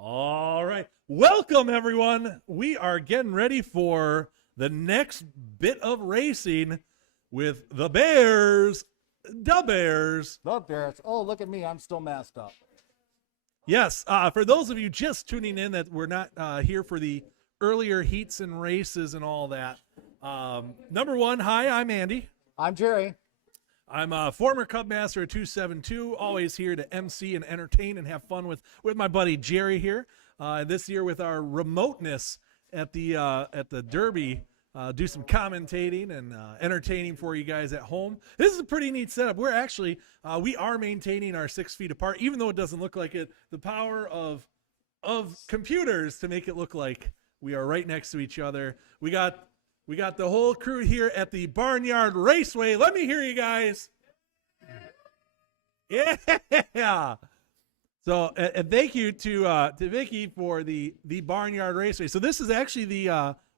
All right. Welcome, everyone. We are getting ready for the next bit of racing with the Bears. The Bears. The Bears. Oh, look at me. I'm still masked up. Yes. For those of you just tuning in that we're not here for the earlier heats and races and all that. Number one, hi, I'm Andy. I'm Jerry. I'm a former Cub Master at 272, always here to MC and entertain and have fun with my buddy Jerry here. This year with our remoteness at the Derby, do some commentating and entertaining for you guys at home. This is a pretty neat setup. We're actually we are maintaining our 6 feet apart, even though it doesn't look like it. The power of computers to make it look like we are right next to each other. We got the whole crew here at the Barnyard Raceway. Let me hear you guys. Yeah. So, and thank you to Vicky for the Barnyard Raceway. So this is actually the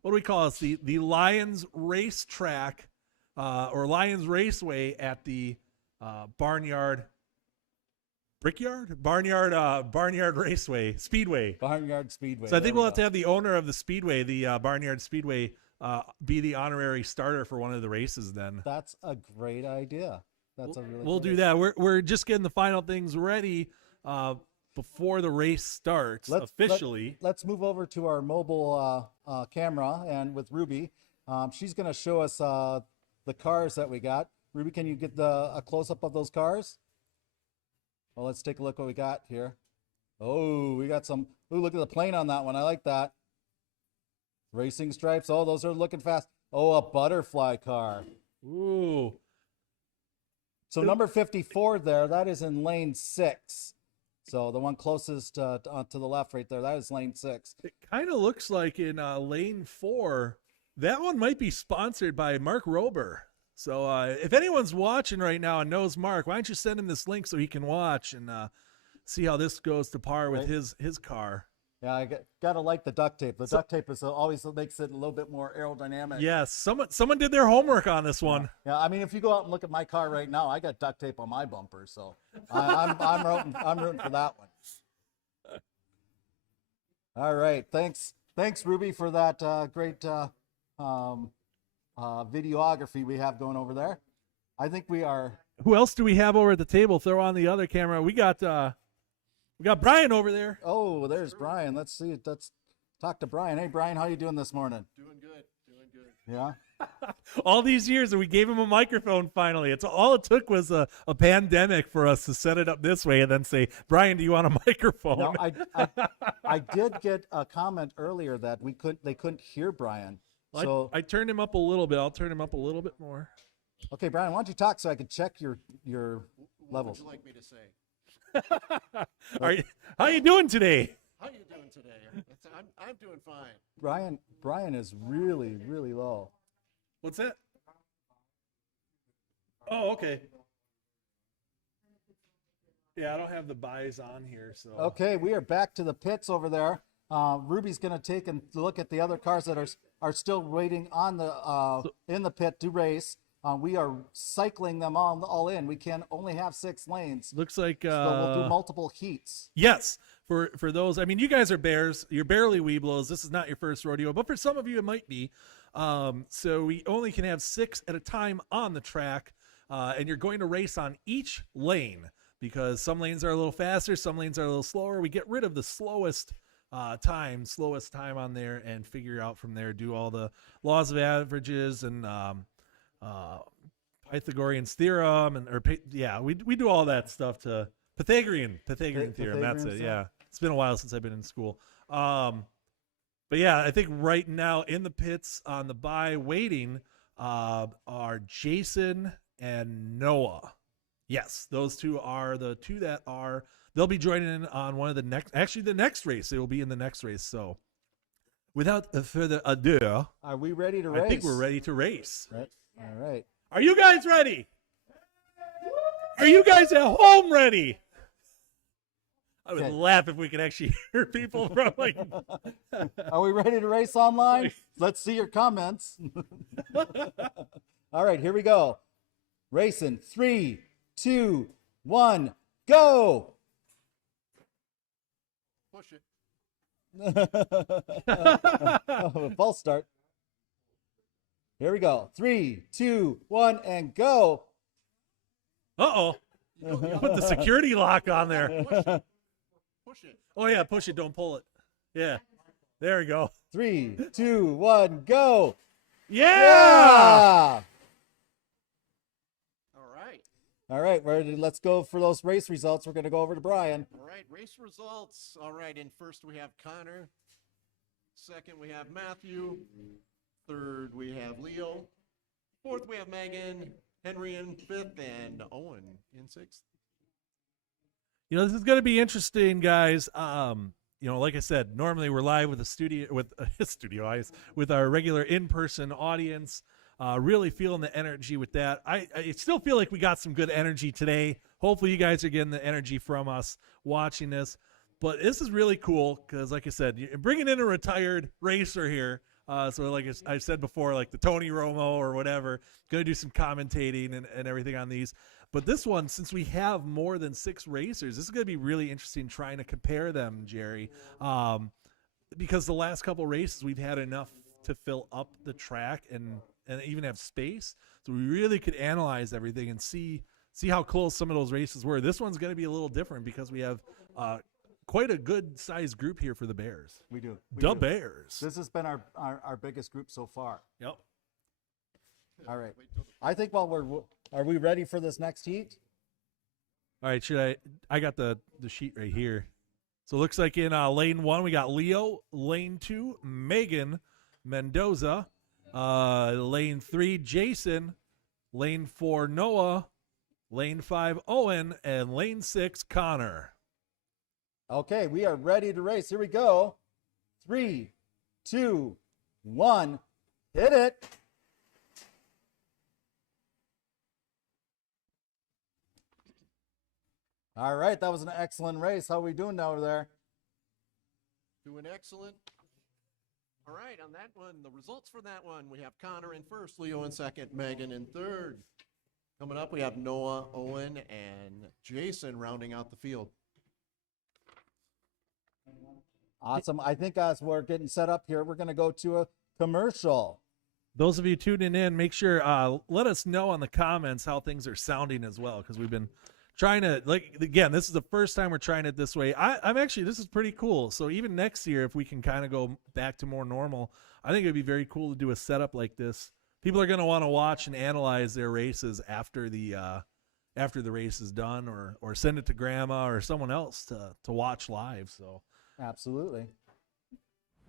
what do we call it? The Lions Racetrack or Lions Raceway at the Barnyard Raceway Speedway. Barnyard Speedway. So I think we'll have to have the owner of the Speedway, the Barnyard Speedway, be the honorary starter for one of the races. Then that's a great idea. We'll do that. We're just getting the final things ready before the race starts officially. Let's move over to our mobile camera and with Ruby. She's going to show us the cars that we got. Ruby, can you get a close up of those cars? Well, let's take a look what we got here. Oh, we got some. Ooh, look at the plane on that one. I like that. Racing stripes. Oh, those are looking fast. Oh, a butterfly car. Ooh. So number 54 there, that is in lane 6. So the one closest to the left right there, that is lane 6. It kind of looks like in lane 4, that one might be sponsored by Mark Rober. So if anyone's watching right now and knows Mark, why don't you send him this link so he can watch and see how this goes to par with his car. Yeah, I gotta like the duct tape. The duct tape is always makes it a little bit more aerodynamic. Yes, someone did their homework on this one. Yeah, I mean, if you go out and look at my car right now, I got duct tape on my bumper, so I'm rooting for that one. All right, thanks, Ruby, for that great videography we have going over there. I think we are. Who else do we have over at the table? Throw on the other camera. We got Brian over there. Oh, there's Brian. Let's see. Let's talk to Brian. Hey, Brian, how you doing this morning? Doing good. Yeah. All these years, and we gave him a microphone finally. It's all it took was a pandemic for us to set it up this way and then say, Brian, do you want a microphone? No, I did get a comment earlier that they couldn't hear Brian. Well, so I turned him up a little bit. I'll turn him up a little bit more. Okay, Brian, why don't you talk so I can check your What levels? would you like me to say? How you doing today? How you doing today? I'm doing fine. Brian is really, really low. What's that? Oh, okay. Yeah, I don't have the buys on here, so. Okay, we are back to the pits over there. Ruby's going to take a look at the other cars that are still waiting on in the pit to race. We are cycling them all in. We can only have 6 lanes. Looks like so we'll do multiple heats. Yes, for those. I mean, you guys are bears. You're barely Weeblos. This is not your first rodeo, but for some of you, it might be. So we only can have 6 at a time on the track, and you're going to race on each lane because some lanes are a little faster, some lanes are a little slower. We get rid of the slowest time on there, and figure out from there. Do all the laws of averages and Pythagorean's theorem we do all that stuff to Pythagorean theorem. That's it. Yeah, it's been a while since I've been in school. But yeah, I think right now in the pits on the bye waiting are Jason and Noah. Yes, those two are the two that are. They'll be joining in on one of the next race. They will be in the next race. So without further ado, are we ready to race? I think we're ready to race. Right. All right. Are you guys ready? Are you guys at home ready? I would laugh if we could actually hear people from like. Are we ready to race online? Let's see your comments. All right, here we go. Racing. 3, 2, 1, go. Push it. False start. Here we go. 3, 2, 1, and go. Uh-oh. Put the security lock on there. Push it. Oh, yeah, push it. Don't pull it. Yeah. There we go. 3, 2, 1, go. Yeah! Yeah! All right. All right, let's go for those race results. We're going to go over to Brian. All right. Race results. All right. In first, we have Connor. Second, we have Matthew. Third, we have Leo. Fourth, we have Megan. Henry in fifth, and Owen in sixth. You know, this is going to be interesting, guys. Like I said, normally we're live with studio eyes with our regular in-person audience. Really feeling the energy with that. I still feel like we got some good energy today. Hopefully, you guys are getting the energy from us watching this. But this is really cool because, like I said, you're bringing in a retired racer here. So like I said before, like the Tony Romo or whatever, going to do some commentating and everything on these. But this one, since we have more than 6 racers, this is going to be really interesting trying to compare them, Jerry. Because the last couple races, we've had enough to fill up the track and even have space. So we really could analyze everything and see how close some of those races were. This one's going to be a little different because we have quite a good sized group here for the Bears. We do. The Bears. This has been our biggest group so far. Yep. All right. I think are we ready for this next heat? All right, I got the sheet right here. So it looks like in lane 1 we got Leo, lane 2 Megan Mendoza, lane 3 Jason, lane 4 Noah, lane 5 Owen, and lane 6 Connor. Okay, we are ready to race. Here we go. 3, 2, 1, hit it. All right, that was an excellent race. How are we doing over there? Doing excellent. All right, on that one, the results for that one, we have Connor in first, Leo in second, Megan in third. Coming up, we have Noah, Owen, and Jason rounding out the field. Awesome. I think as we're getting set up here, we're going to go to a commercial. Those of you tuning in, make sure let us know in the comments how things are sounding as well, because we've been trying to, again, this is the first time we're trying it this way. I'm actually, this is pretty cool. So even next year, if we can kind of go back to more normal, I think it'd be very cool to do a setup like this. People are going to want to watch and analyze their races after the race is done, or send it to grandma or someone else to watch live. So absolutely.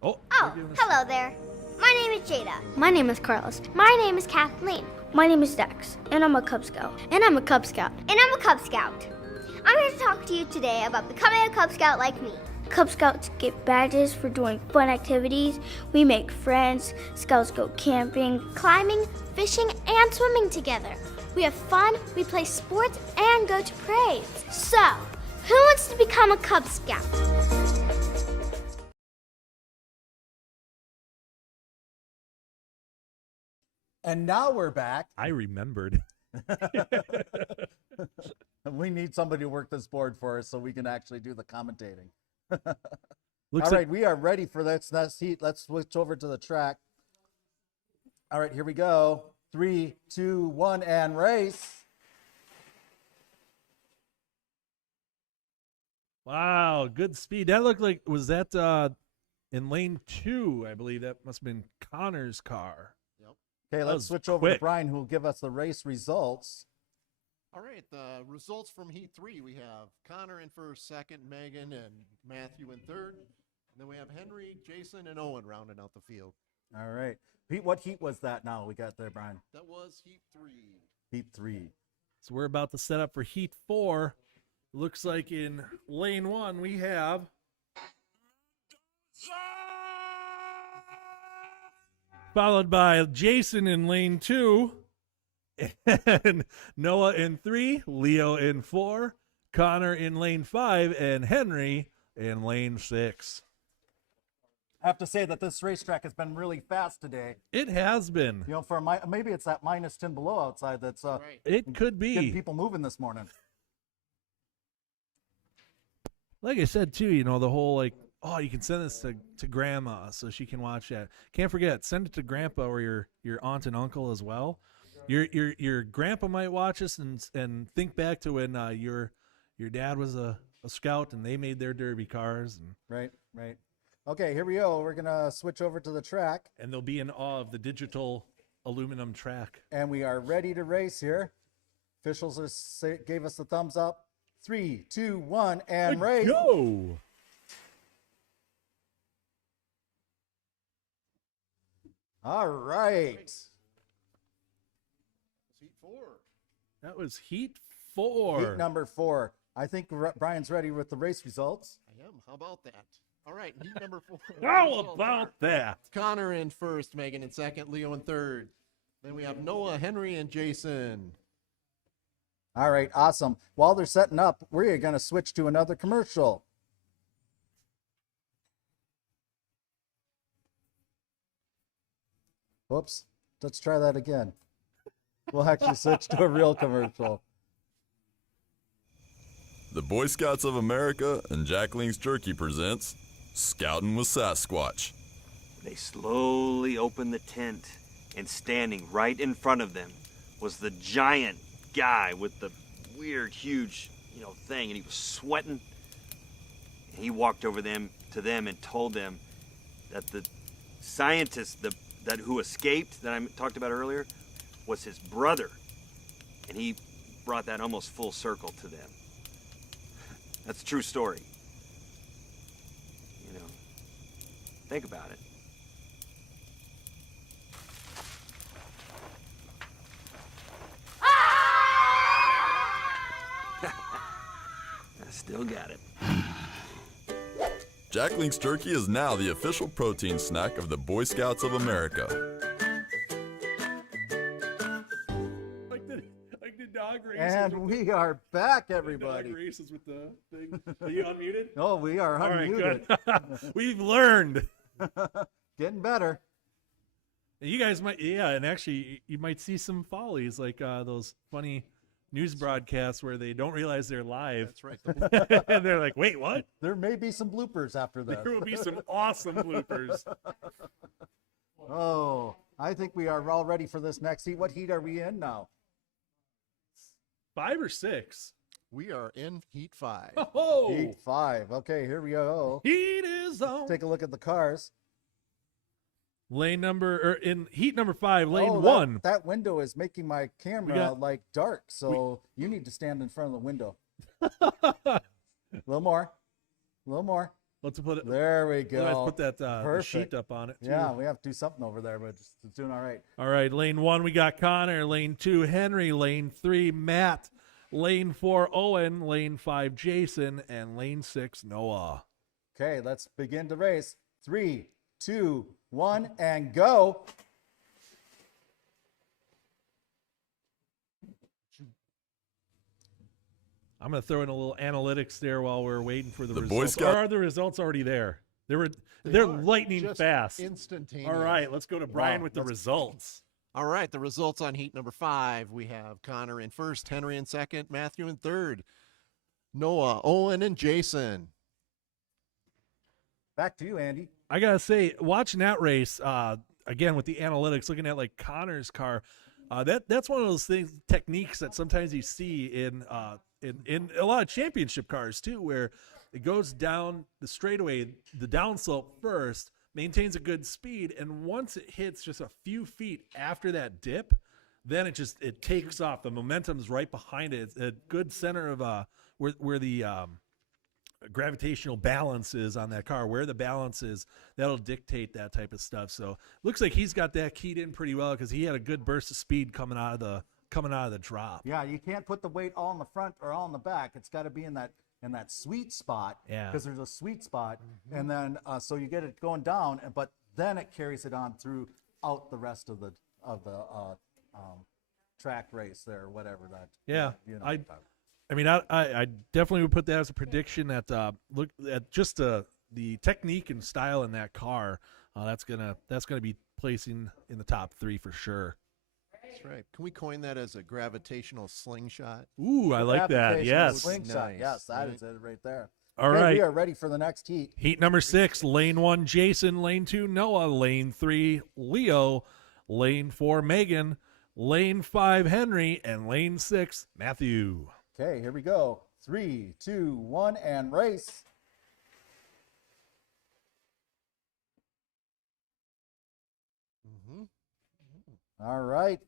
Oh, hello there. My name is Jada. My name is Carlos. My name is Kathleen. My name is Dex, and I'm a Cub Scout. And I'm a Cub Scout. And I'm a Cub Scout. I'm here to talk to you today about becoming a Cub Scout like me. Cub Scouts get badges for doing fun activities. We make friends. Scouts go camping, climbing, fishing, and swimming together. We have fun, we play sports, and go to parades. So, who wants to become a Cub Scout? And now we're back. I remembered. We need somebody to work this board for us so we can actually do the commentating. Looks All right, we are ready for this next heat. Let's switch over to the track. All right, here we go. 3, 2, 1, and race. Wow, good speed. That looked like, was that in lane 2, I believe. That must have been Connor's car. Okay, let's switch over to Brian, who will give us the race results. All right, the results from Heat 3, we have Connor in first, second, Megan and Matthew in third. And then we have Henry, Jason, and Owen rounding out the field. All right. Pete, what heat was that now we got there, Brian? That was Heat 3. Heat 3. So we're about to set up for Heat 4. Looks like in lane 1 we have followed by Jason in lane 2, and Noah in 3, Leo in 4, Connor in lane 5, and Henry in lane 6. I have to say that this racetrack has been really fast today. It has been. You know, maybe it's that minus 10 below outside that's Right. It could getting be. people moving this morning. Like I said too, you know, the whole Oh, you can send this to Grandma so she can watch that. Can't forget, send it to Grandpa or your aunt and uncle as well. Your grandpa might watch this and think back to when your dad was a scout and they made their derby cars Right. Okay, here we go. We're gonna switch over to the track, and they'll be in awe of the digital aluminum track. and we are ready to race here. Officials gave us the thumbs up. 3, 2, 1, and race. Go! All right. Seat 4. That was Heat 4. Heat number 4. I think Brian's ready with the race results. I am. How about that? All right, heat number 4. How Results about are that? Connor in first, Megan in second, Leo in third. Then we have Noah, Henry, and Jason. All right, awesome. While they're setting up, we're going to switch to another commercial. Whoops. Let's try that again. We'll actually switch to a real commercial. The Boy Scouts of America and Jacqueline's Jerky presents Scouting with Sasquatch. They slowly opened the tent, and standing right in front of them was the giant guy with the weird, huge, thing, and he was sweating. And he walked over to them and told them that the scientist that who escaped that I talked about earlier was his brother, and he brought that almost full circle to them. That's a true story. Think about it. I still got it. Jacqueline's Jerky is now the official protein snack of the Boy Scouts of America. Like the dog races. And we are back, dog everybody. races with the thing. Are you unmuted? Oh, we are All right, unmuted. good. We've learned. Getting better. You guys might, and actually, you might see some follies like those funny news broadcasts where they don't realize they're live. That's right. And they're like, wait, what? There may be some bloopers after this. There will be some awesome bloopers. Oh, I think we are all ready for this next heat. What heat are we in now? 5 or 6? We are in heat 5. Oh, Heat 5. Okay, here we go. heat is on. Take a look at the cars. In heat number 5, lane Oh, 1. That window is making my camera got- like dark, so you need to stand in front of the window. A little more. Let's put it. There we Let's go. put that the Perfect. sheet up on it. Too. Yeah, we have to do something over there, but it's doing all right. All right, lane 1, we got Connor. Lane 2, Henry. Lane 3, Matt. Lane 4, Owen. Lane 5, Jason. And lane 6, Noah. Okay, let's begin the race. 3, 2, 1, and go. I'm going to throw in a little analytics there while we're waiting for the The results. Boy Scout- Or are the results already there? They're are, lightning just fast. Instantaneous. All right, let's go to Brian Wow, with the let's- results. All right, the results on heat number 5. We have Connor in first, Henry in second, Matthew in third, Noah, Owen, and Jason. Back to you, Andy. I gotta say, watching that race again with the analytics, looking at like Connor's car, that's one of those techniques that sometimes you see in a lot of championship cars too, where it goes down the straightaway, the downslope first, maintains a good speed, and once it hits just a few feet after that dip, then it takes off. The momentum's right behind it. It's a good center of where the gravitational balance is on that car. Where the balance is, that'll dictate that type of stuff. So looks like he's got that keyed in pretty well because he had a good burst of speed coming out of the drop. Yeah, you can't put the weight all in the front or all in the back. It's got to be in that sweet spot. Yeah. Because there's a sweet spot, and then so you get it going down, but then it carries it on throughout the rest of the track race there, or whatever that. Yeah, You know, I mean, I definitely would put that as a prediction that look at just the technique and style in that car. That's gonna be placing in the top 3 for sure. That's right. Can we coin that as a gravitational slingshot? Ooh, I like that. Gravitational Yes. slingshot. Nice, Yes, that right? is it right there. All Okay, right. we are ready for the next heat. Heat number 6, lane 1, Jason, lane 2, Noah, lane 3, Leo, lane 4, Megan, lane 5, Henry, and lane 6, Matthew. Okay, here we go. 3, 2, 1, and race. All right.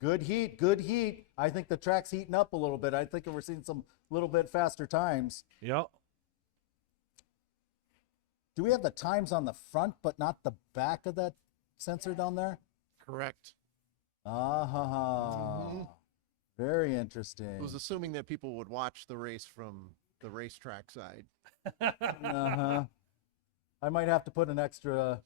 Good heat, good heat. I think the track's heating up a little bit. I think we're seeing some little bit faster times. Yep. Do we have the times on the front but not the back of that sensor down there? Correct. Very interesting. I was assuming that people would watch the race from the racetrack side. I might have to put an extra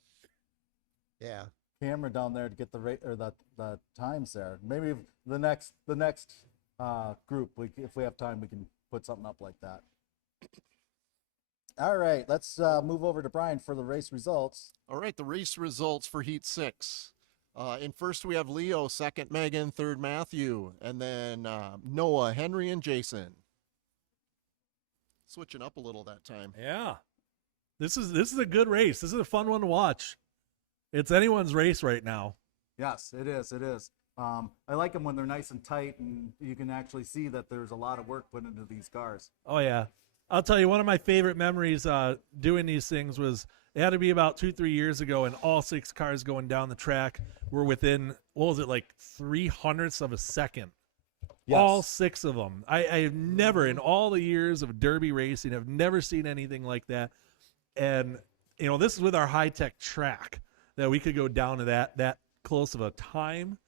Yeah. camera down there to get the times there. Maybe the next group, if we have time, we can put something up like that. All right, let's move over to Brian for the race results. All right, the race results for Heat 6. In first, we have Leo, second, Megan, third, Matthew, and then Noah, Henry, and Jason. Switching up a little that time. Yeah. This is a good race. This is a fun one to watch. It's anyone's race right now. Yes, it is. It is. I like them when they're nice and tight, and you can actually see that there's a lot of work put into these cars. Oh, yeah. I'll tell you, one of my favorite memories doing these things was it had to be about 2-3 years ago, and all 6 cars going down the track were within, what was it, like 300ths of a second. Yes. All 6 of them. I have never, in all the years of Derby racing, have never seen anything like that. And, you know, this is with our high-tech track that we could go down to that close of a time.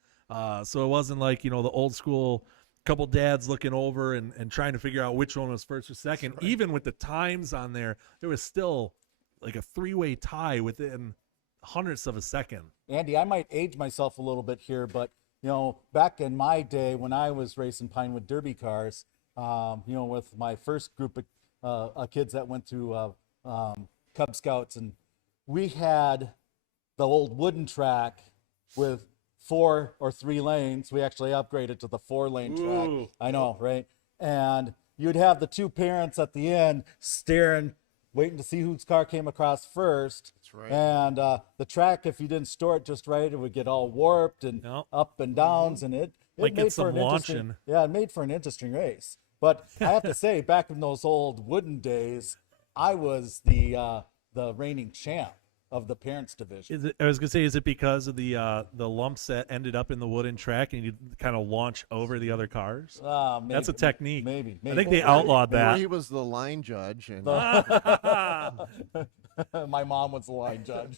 So it wasn't like, you know, the old school couple dads looking over and trying to figure out which one was first or second. Right. Even with the times on there was still like a 3-way tie within hundredths of a second. Andy, I might age myself a little bit here, but, you know, back in my day when I was racing Pinewood Derby cars, you know, with my first group of kids that went through Cub Scouts, and we had the old wooden track with 4 or 3 lanes. We actually upgraded to the 4-lane track. I know, right? And you'd have the 2 parents at the end staring, waiting to see whose car came across first. That's right. And the track, if you didn't store it just right, it would get all warped and up and downs, and it like made it's for some an launching. interesting. Yeah, it made for an interesting race. But I have to say, back in those old wooden days, I was the reigning champ of the parents division. I was gonna say, is it because of the lumps that ended up in the wooden track and you kind of launch over the other cars? Maybe, that's a technique. Maybe. I think they outlawed that. He was the line judge, and my mom was the line judge.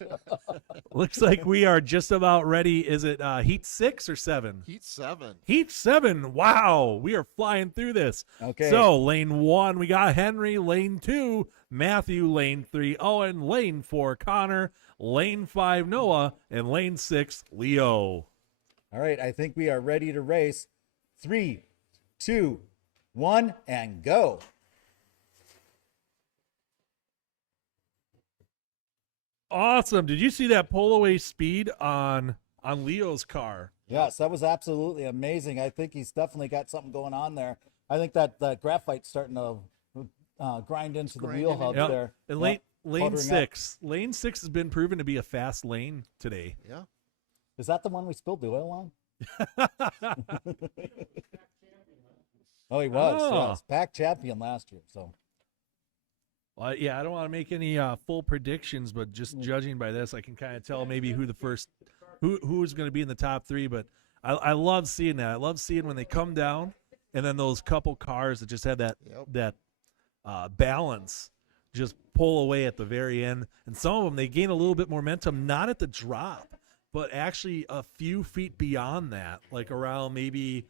Looks like we are just about ready. Is it Heat 6 or 7? Heat 7. Heat 7. Wow, we are flying through this. Okay. So lane 1, we got Henry. Lane 2, Matthew. Lane 3, Owen. Lane 4, Connor. Lane 5, Noah. And lane 6, Leo. All right, I think we are ready to race. 3, 2, 1, and go. Awesome. Did you see that pull away speed on Leo's car? Yes, that was absolutely amazing. I think he's definitely got something going on there. I think that graphite's starting to grind into the wheel hubs there. And Yep, lane puttering 6. Lane 6 has been proven to be a fast lane today. Yeah. Is that the one we spilled the oil on? Oh, he was. Oh. Yes. Pack champion last year. So. Well, yeah, I don't want to make any full predictions, but just judging by this, I can kind of tell maybe who's going to be in the top 3. But I love seeing that. I love seeing when they come down, and then those couple cars that just have that balance just pull away at the very end. And some of them, they gain a little bit more momentum, not at the drop, but actually a few feet beyond that, like around maybe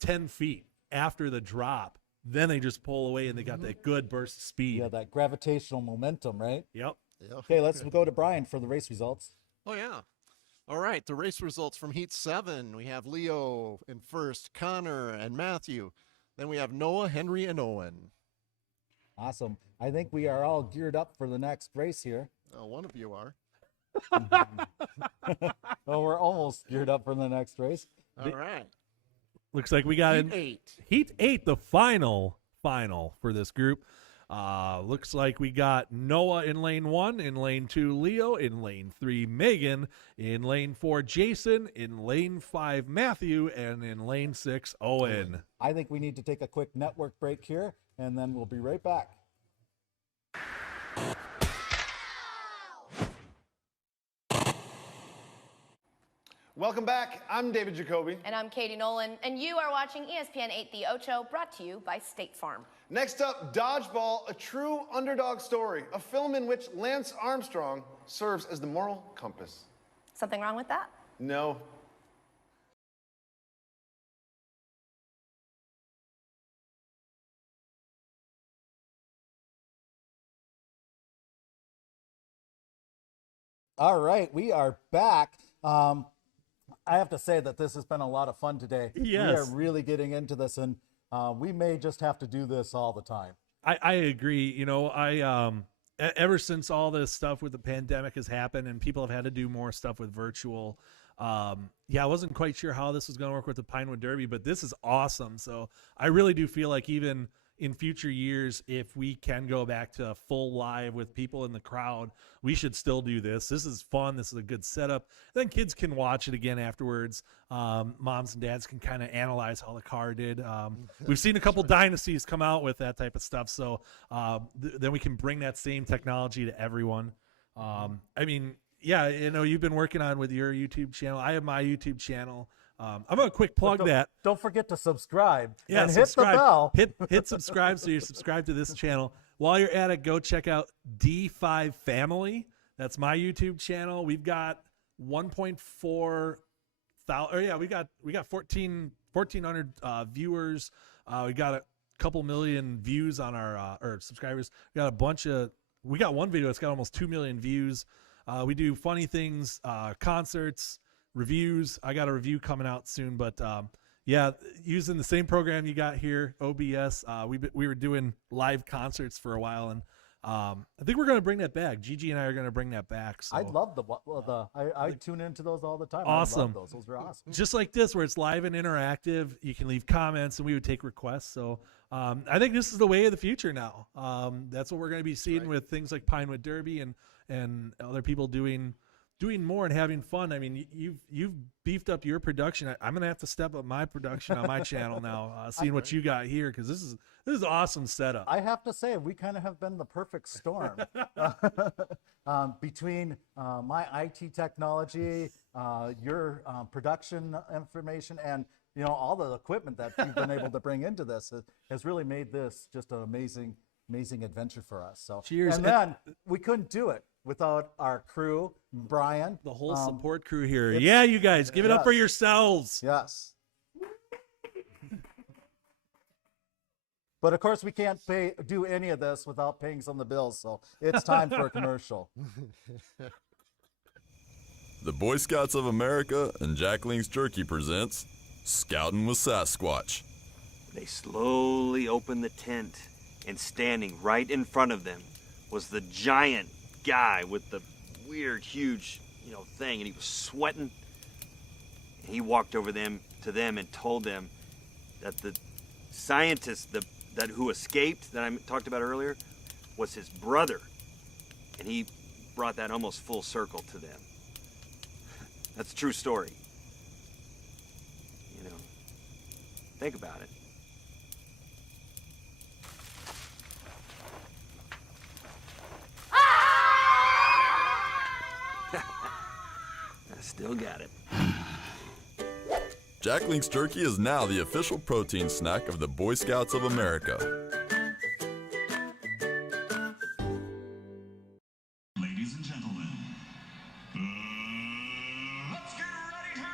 10 feet after the drop. Then they just pull away, and they got that good burst of speed. Yeah, that gravitational momentum, right? Yep. Okay, let's go to Brian for the race results. Oh, yeah. All right, the race results from Heat 7. We have Leo in first, Connor and Matthew. Then we have Noah, Henry, and Owen. Awesome. I think we are all geared up for the next race here. One of you are. Oh, we're almost geared up for the next race. All right. Looks like we got Heat 8. Heat 8, the final final for this group. Looks like we got Noah in lane 1, in lane 2 Leo, in lane 3 Megan, in lane 4 Jason, in lane 5 Matthew, and in lane 6 Owen. I think we need to take a quick network break here, and then we'll be right back. Welcome back. I'm David Jacoby. And I'm Katie Nolan, and you are watching ESPN 8 The Ocho, brought to you by State Farm. Next up, Dodgeball, a true underdog story, a film in which Lance Armstrong serves as the moral compass. Something wrong with that? No. All right, we are back. I have to say that this has been a lot of fun today. Yes. We are really getting into this, and we may just have to do this all the time. I agree. You know, ever since all this stuff with the pandemic has happened and people have had to do more stuff with virtual, I wasn't quite sure how this was going to work with the Pinewood Derby, but this is awesome. So I really do feel like even in future years, if we can go back to full live with people in the crowd, we should still do this. This is fun. This is a good setup. Then kids can watch it again afterwards. Moms and dads can kind of analyze how the car did. We've seen a couple dynasties come out with that type of stuff. So then we can bring that same technology to everyone. I mean, yeah, you know, you've been working on with your YouTube channel. I have my YouTube channel. I'm gonna quick plug that. Don't forget to subscribe and subscribe. hit the bell. Hit subscribe so you're subscribed to this channel. While you're at it, go check out D5 Family. That's my YouTube channel. We've got 1.4 thousand. We got 1,400 viewers. We got a couple million views on our or subscribers. We got one video that's got almost 2 million views. We do funny things, concerts, reviews. I got a review coming out soon, but using the same program you got here, OBS. We were doing live concerts for a while, and I think we're going to bring that back. Gigi and I are going to bring that back. So. I love I tune into those all the time. Awesome. I love those. Those were awesome. Just like this, where it's live and interactive. You can leave comments, and we would take requests. So I think this is the way of the future now. That's what we're going to be seeing with things like Pinewood Derby and other people doing more and having fun. I mean, you've beefed up your production. I'm gonna have to step up my production on my channel now, seeing what you got here, because this is awesome setup. I have to say, we kind of have been the perfect storm between my IT technology, your production information, and all the equipment that you've been able to bring into this. It has really made this just an amazing adventure for us. So cheers. And then we couldn't do it without our crew, Brian. The whole support crew here. Yeah, you guys, give it up for yourselves. Yes. But of course, we can't do any of this without paying some of the bills. So it's time for a commercial. The Boy Scouts of America and Jackling's Jerky presents Scoutin' with Sasquatch. They slowly opened the tent, and standing right in front of them was the giant guy with the weird, huge, thing, and he was sweating. And he walked over to them and told them that the scientist that who escaped that I talked about earlier was his brother, and he brought that almost full circle to them. That's a true story. Think about it. I still got it. Jackling's Jerky is now the official protein snack of the Boy Scouts of America. Ladies and gentlemen, let's get ready to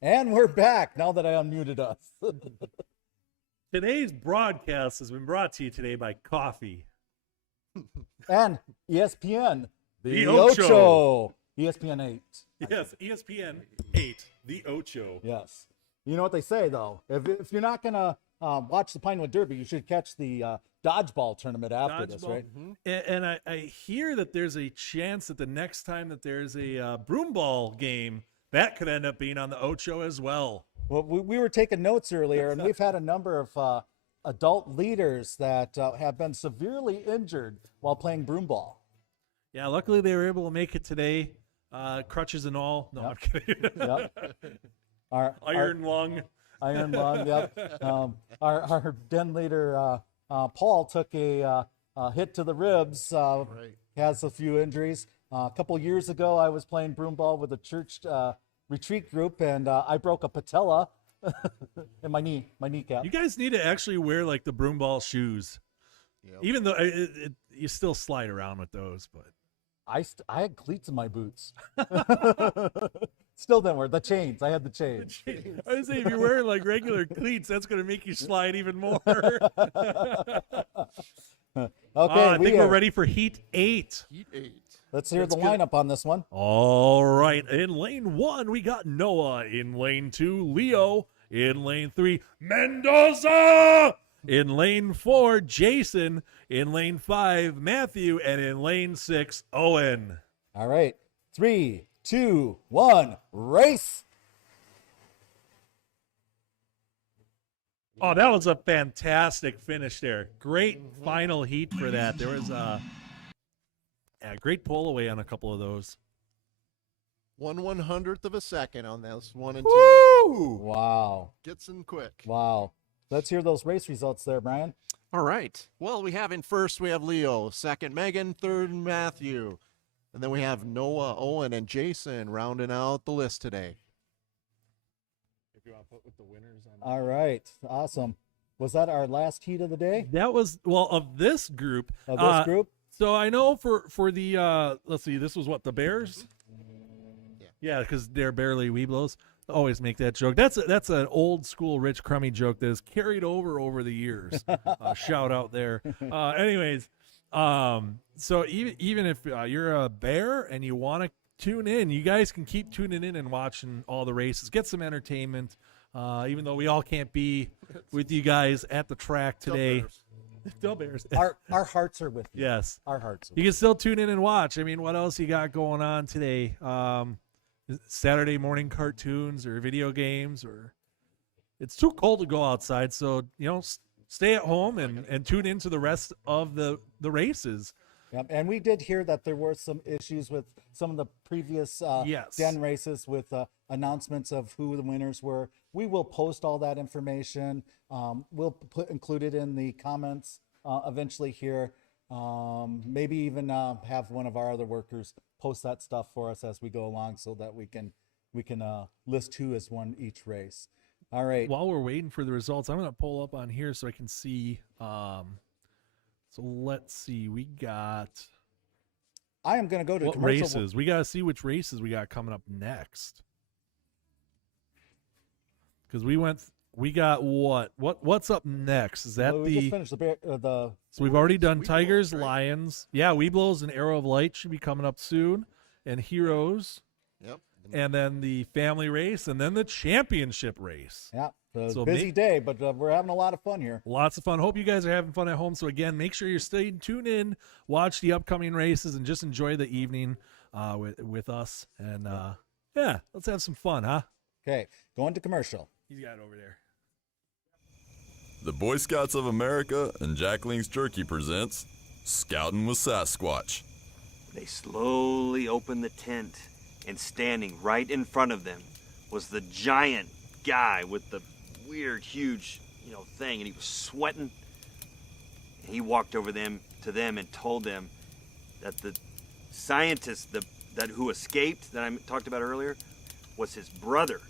And we're back now that I unmuted us. Today's broadcast has been brought to you today by coffee. And ESPN, The Ocho. ESPN 8. Yes, ESPN 8, the Ocho. Yes. You know what they say, though? If you're not going to watch the Pinewood Derby, you should catch the dodgeball tournament after this, Dodgeball. right? And I hear that there's a chance that the next time that there's a broomball game, that could end up being on the Ocho as well. Well, we were taking notes earlier, and we've had a number of adult leaders that have been severely injured while playing broomball. Yeah, luckily they were able to make it today, crutches and all. No, I'm kidding. Yep. Iron lung. Iron lung, yep. Our den leader, Paul, took a hit to the ribs, has a few injuries. A couple years ago, I was playing broomball with a church retreat group, and I broke a patella in my kneecap. You guys need to actually wear like the broomball shoes. Yep. Even though you still slide around with those, but I had cleats in my boots. Still didn't work. The chains. I had the chains. I was saying, if you're wearing like regular cleats, that's going to make you slide even more. Okay, I think we're ready for Heat 8. Heat 8. Let's hear the lineup on this one. All right. In lane 1, we got Noah. In lane 2, Leo. In lane 3, Mendoza. In lane 4, Jason. In lane 5, Matthew. And in lane 6, Owen. All right. 3, 2, 1, race. Oh, that was a fantastic finish there. Great final heat for that. There was a great pull away on a couple of those. 1/100th of a second on those 1 and 2. Woo! Wow. Gets in quick. Wow. Let's hear those race results there, Brian. All right. Well, we have in first, we have Leo. Second, Megan. Third, Matthew. And then we have Noah, Owen, and Jason rounding out the list today. If you want to put with the winners on. All right. Awesome. Was that our last heat of the day? That was, well, of this group. Of this group? So I know for the, let's see, this was what, the Bears? Yeah, because they're barely Weeblos. Always make that joke. That's an old school Rich Crummy joke that is carried over the years. Shout out there. Anyways, so even if you're a Bear and you want to tune in, you guys can keep tuning in and watching all the races. Get some entertainment. Even though we all can't be with you guys at the track today. Still Bears. Our hearts are with you. Yes. Our hearts. You can still tune in and watch. I mean, what else you got going on today? Saturday morning cartoons or video games, or it's too cold to go outside, so stay at home and tune into the rest of the races. Yep. And we did hear that there were some issues with some of the previous den races with announcements of who the winners were. We will post all that information. We'll include it in the comments eventually here. Maybe even have one of our other workers post that stuff for us as we go along, so that we can list who has won each race. All right. While we're waiting for the results, I'm going to pull up on here so I can see. So let's see. We got. I am going to go to what commercial races. We got to see which races we got coming up next. Because we got what's up next? Is that we just finished the So we've already done Tigers, Lions. Yeah, Weeblos and Arrow of Light should be coming up soon. And Heroes. Yep. And then the family race, and then the championship race. Yeah. So busy day, but we're having a lot of fun here. Lots of fun. Hope you guys are having fun at home. So again, make sure you're staying tuned in, watch the upcoming races, and just enjoy the evening with us. And yeah, let's have some fun, huh? Okay, going to commercial. He's got it over there. The Boy Scouts of America and Jackling's Jerky presents Scouting with Sasquatch. They slowly opened the tent, and standing right in front of them was the giant guy with the weird, huge, thing, and he was sweating. And he walked over to them and told them that the scientist that who escaped that I talked about earlier was his brother,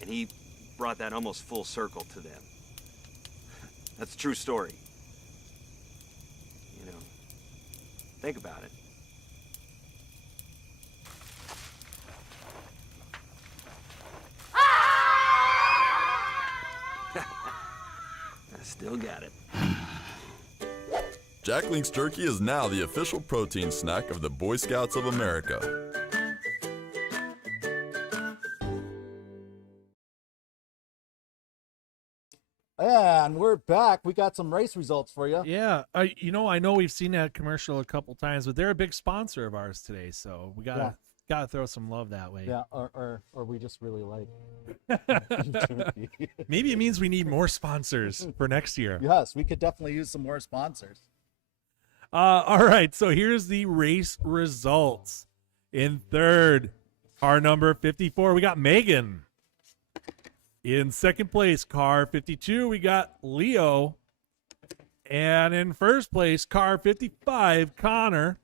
and he brought that almost full circle to them. That's a true story. Think about it. Still got it. Jack Link's Jerky is now the official protein snack of the Boy Scouts of America. And we're back. We got some race results for you. Yeah, I know we've seen that commercial a couple times, but they're a big sponsor of ours today, so we gotta throw some love that way. Yeah, or we just really like. Maybe it means we need more sponsors for next year. Yes, we could definitely use some more sponsors. All right, so here's the race results. In third, car number 54, we got Megan. In second place, car 52, we got Leo. And in first place, car 55, Connor.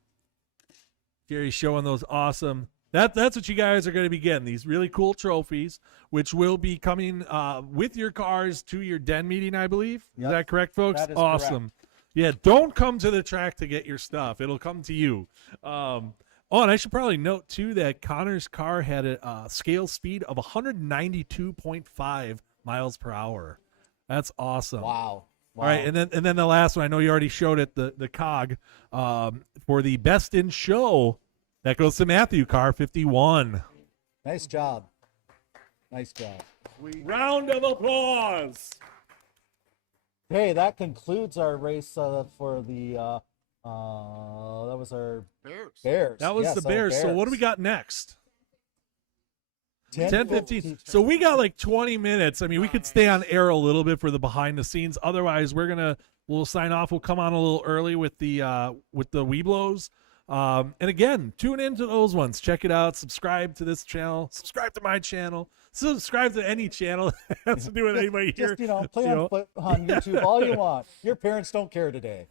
Jerry's showing those awesome. That's what you guys are going to be getting, these really cool trophies, which will be coming with your cars to your den meeting, I believe. Yep. Is that correct, folks? That is awesome. correct. Yeah, don't come to the track to get your stuff. It'll come to you. And I should probably note, too, that Connor's car had a scale speed of 192.5 miles per hour. That's awesome. Wow. All right, and then the last one, I know you already showed it, the COG, for the best in show, that goes to Matthew, car 51. Nice job. Nice job. Round of applause. Hey, that concludes our race for the that was our Bears. That was Yes, the our Bears. So what do we got next? 10, 15. 15. So we got like 20 minutes. I mean, we could stay on air a little bit for the behind the scenes. Otherwise, we'll sign off. We'll come on a little early with the Weeblos. And again, tune into those ones. Check it out. Subscribe to this channel. Subscribe to my channel. Subscribe to any channel that has to do with anybody here. Just, play on YouTube all you want. Your parents don't care today.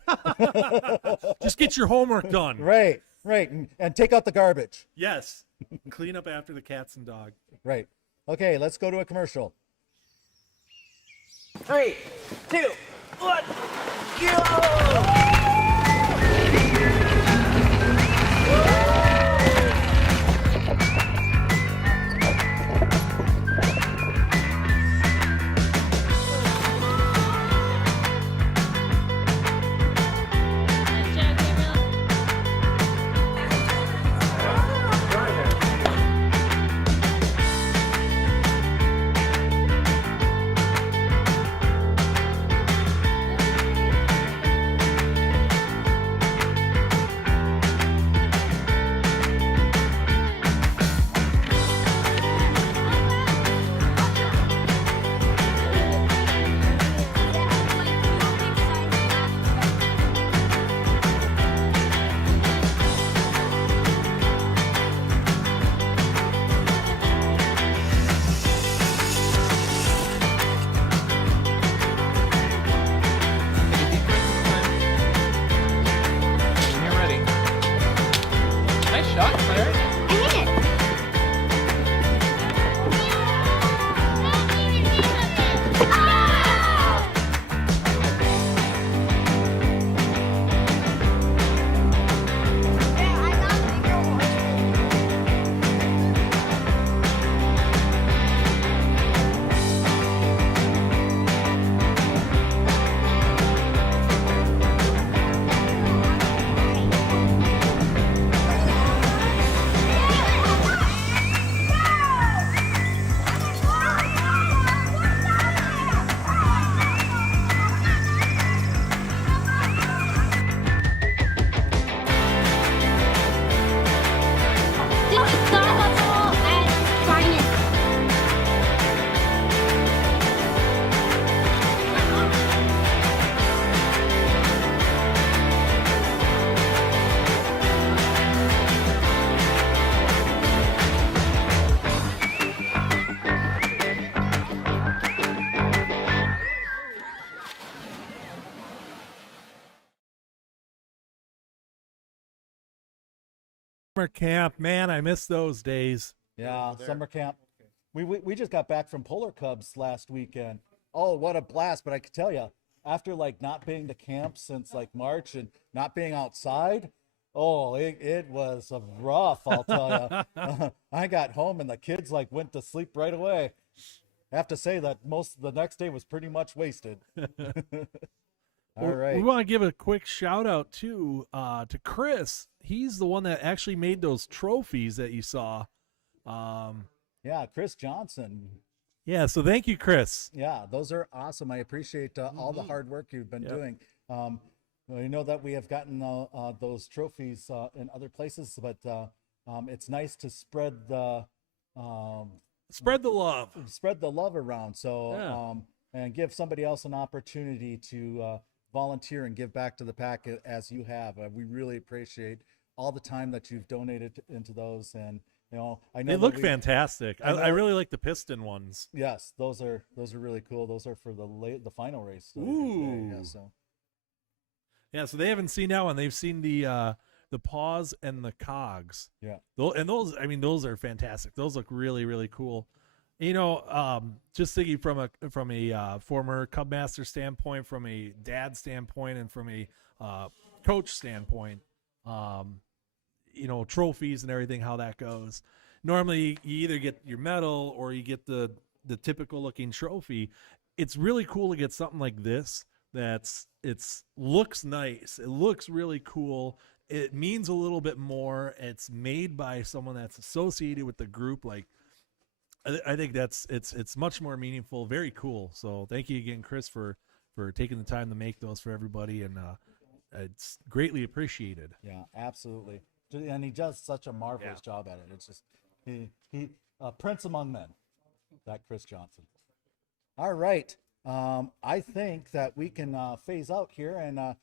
Just get your homework done. Right. And take out the garbage. Yes. Clean up after the cats and dog. Right. Okay, let's go to a commercial. 3, 2, 1, go! Summer camp, man, I miss those days. Yeah, summer camp. We just got back from Polar Cubs last weekend. Oh, what a blast! But I could tell you, after like not being to camp since like March and not being outside, oh, it was rough. I'll tell you. I got home and the kids like went to sleep right away. I have to say that most of the next day was pretty much wasted. All right. We want to give a quick shout out to Chris. He's the one that actually made those trophies that you saw. Yeah, Chris Johnson. Yeah, so thank you, Chris. Yeah, those are awesome. I appreciate all the hard work you've been doing. I know that we have gotten those trophies in other places, but it's nice to spread the love. Spread the love around. So and give somebody else an opportunity to volunteer and give back to the pack as you have. We really appreciate all the time that you've donated into those, and I know they look fantastic. I really like the piston ones. Yes, those are really cool. Those are for the final race. Ooh. Yeah, so they haven't seen that one. They've seen the paws and the cogs. Yeah. Those are fantastic. Those look really, really cool. Just thinking from a former Cub Master standpoint, from a dad standpoint, and from a coach standpoint, trophies and everything, how that goes. Normally, you either get your medal or you get the typical looking trophy. It's really cool to get something like this. Looks nice. It looks really cool. It means a little bit more. It's made by someone that's associated with the group. Like, I think it's much more meaningful. Very cool. So thank you again, Chris, for taking the time to make those for everybody, and it's greatly appreciated. Yeah, absolutely. And he does such a marvelous job at it. It's just he prince among men, that Chris Johnson. All right. I think that we can phase out here and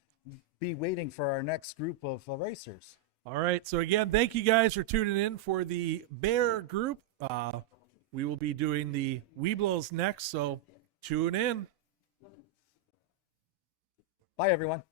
be waiting for our next group of racers. All right. So again, thank you guys for tuning in for the Bear group. We will be doing the Weeblos next, so tune in. Bye, everyone.